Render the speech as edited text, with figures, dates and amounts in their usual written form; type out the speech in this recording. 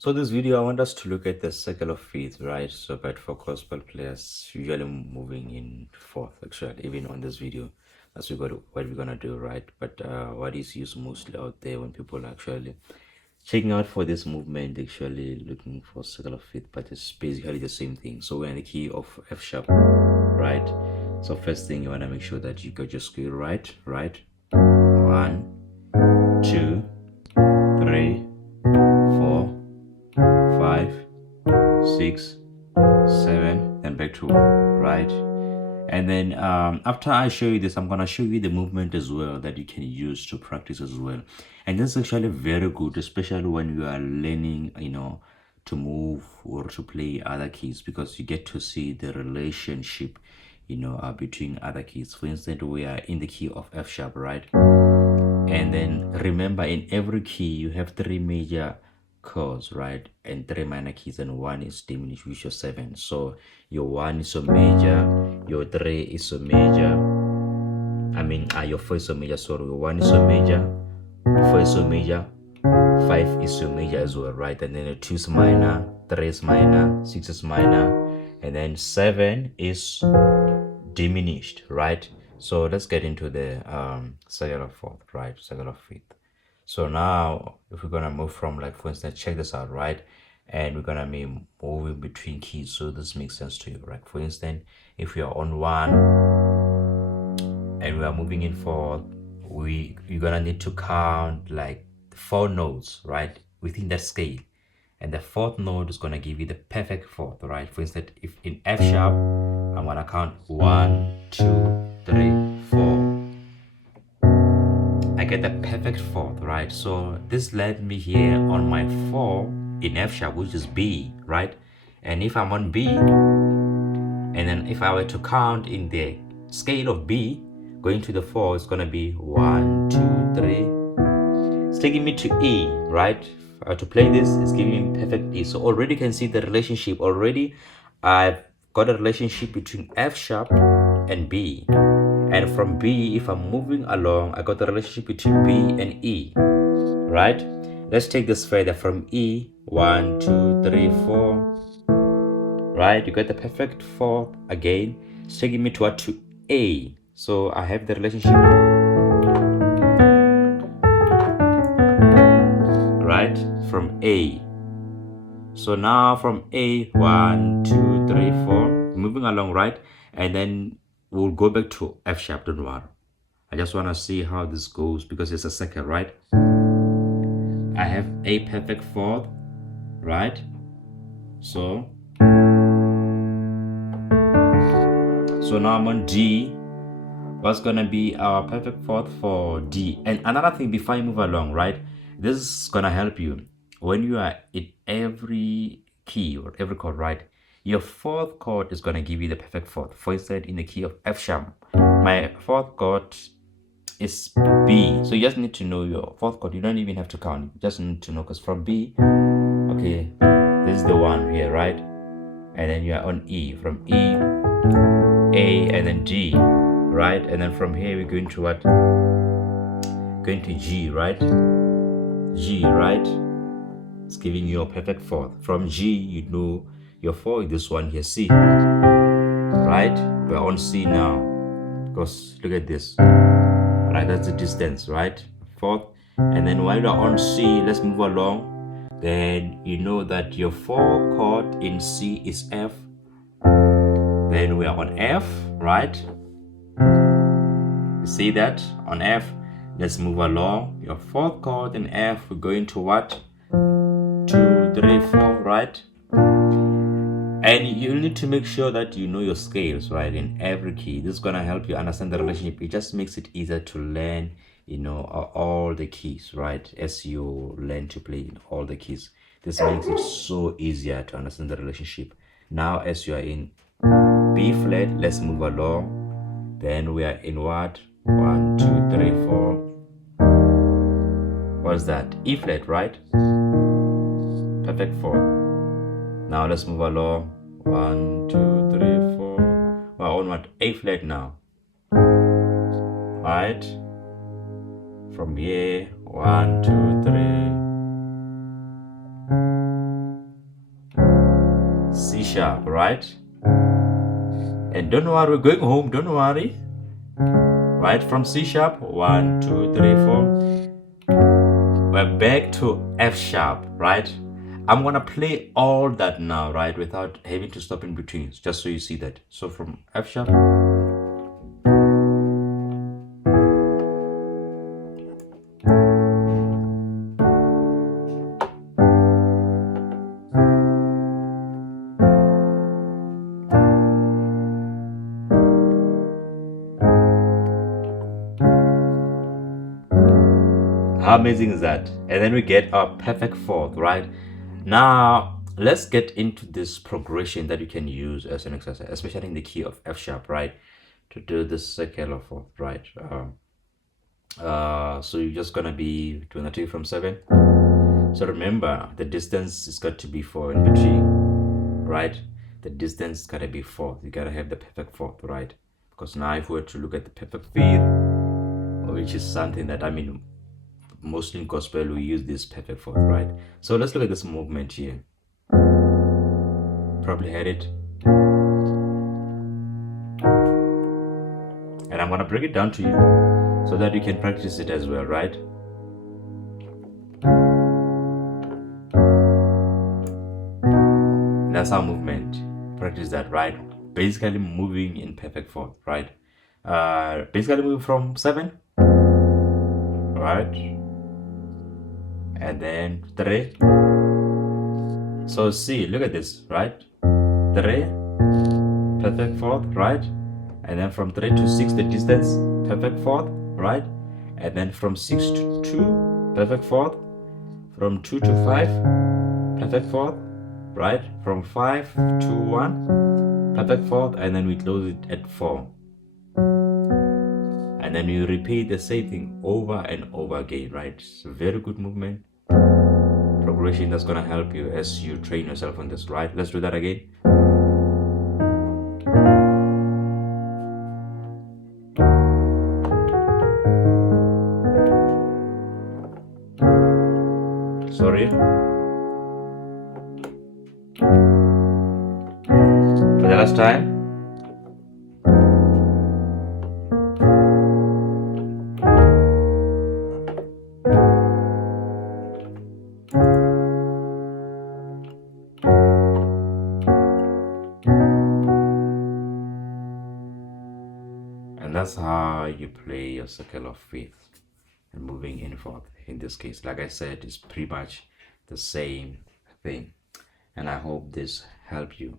So this video, I want us to look at the circle of fifth, right? So, but for gospel players, usually moving in fourth, actually, even on this video, that's what we're gonna do, right? But what is used mostly out there when people are actually checking out for this movement, actually looking for circle of fifth, but it's basically the same thing. So we're in the key of F sharp, right? So first thing you wanna make sure that you got your scale right, right? 1, 2, 3, 4, 5, 6, 7, and back to 1, right? And then after I show you this, I'm gonna show you the movement as well that you can use to practice as well. And this is actually very good, especially when you are learning, to move or to play other keys, because you get to see the relationship, between other keys. For instance, we are in the key of F sharp, right? And then remember, in every key you have three major chords, right, and three minor keys, and one is diminished, which is 7. So your 1 is so major, your 3 is so major, your 4 is so major, sorry, your 1 is so major, 4 is so major, 5 is so major as well, right? And then the 2 is minor, 3 is minor, 6 is minor, and then 7 is diminished, right? So let's get into the circle of fourth, right? Circle of fifth. So now if we're gonna move from, like, for instance, check this out, right? And we're gonna be moving between keys, so this makes sense to you, right? For instance, if we are on 1 and we are moving in fourth, you're gonna need to count like 4 notes, right, within that scale. And the fourth note is gonna give you the perfect fourth, right? For instance, if in F sharp, I'm gonna count 1, 2, 3, 4. I get the perfect fourth, right? So this led me here on my 4 in F sharp, which is B, right? And if I'm on B, and then if I were to count in the scale of B, going to the 4, it's gonna be 1, 2, 3. It's taking me to E, right? To play this, it's giving me perfect E. So already you can see the relationship. Already I've got a relationship between F sharp and B. And from B, if I'm moving along, I got the relationship between B and E, right? Let's take this further from E, 1, 2, 3, 4, right? You got the perfect fourth again. It's taking me to what? To A. So I have the relationship, right, from A. So now from A, 1, 2, 3, 4, moving along, right? And then we'll go back to F sharp, don't worry. I just want to see how this goes because it's a second, right? I have A perfect fourth, right? So now I'm on D. What's gonna be our perfect fourth for D? And another thing before I move along, right? This is gonna help you when you are in every key or every chord, right? Your fourth chord is gonna give you the perfect fourth. For instance, in the key of F sharp, my fourth chord is B. So you just need to know your fourth chord. You don't even have to count. You just need to know, because from B, okay, this is the one here, right? And then you are on E. From E, A, and then G, right? And then from here we're going to what? Going to G, right? G, right? It's giving you a perfect fourth. From G, you know your fourth, this one here, C, right? We're on C now, because look at this, right? That's the distance, right? Fourth. And then while you're on C, let's move along. Then you know that your fourth chord in C is F. Then we are on F, right? You see that? On F. Let's move along. Your fourth chord in F, we're going to what? 2, 3, 4, right? And you need to make sure that you know your scales, right, in every key. This is gonna help you understand the relationship. It just makes it easier to learn, all the keys, right? As you learn to play in all the keys, this makes it so easier to understand the relationship. Now, as you are in B flat, let's move along. Then we are in what? 1, 2, 3, 4. What's that? E flat, right? Perfect 4. Now let's move along. 1, 2, 3, 4. We're on what? A flat now. Right? From here, 1, 2, 3. sharp, right? And don't worry, we're going home, don't worry. Right, from C sharp, 1, 2, 3, 4. We're back to F sharp, right? I'm gonna play all that now, right, without having to stop in between, just so you see that. So from F sharp, how amazing is that? And then we get our perfect fourth, right? Now, let's get into this progression that you can use as an exercise, especially in the key of F sharp, right? To do this circular fourth, right? So you're just gonna be doing a 2 from 7. So remember, the distance has got to be 4 in between, right? The distance gotta be 4. You gotta have the perfect fourth, right? Because now if we were to look at the perfect fifth, which is something that, I mean, mostly in gospel we use this perfect fourth, right? So let's look at this movement here. Probably heard it. And I'm gonna break it down to you so that you can practice it as well, right? That's our movement. Practice that, right? Basically moving in perfect fourth, right? Basically moving from 7, right? And then 3. So see, look at this, right? 3, perfect fourth, right? And then from 3 to 6, the distance, perfect fourth, right? And then from 6 to 2, perfect fourth. From 2 to 5, perfect fourth, right? From 5 to 1, perfect fourth, and then we close it at 4. And then you repeat the same thing over and over again, right? It's a very good movement progression that's gonna help you as you train yourself on this, right? Let's do that again. Sorry. For the last time. And that's how you play your circle of fifth and moving in fourth. In this case, like I said, it's pretty much the same thing. And I hope this helped you.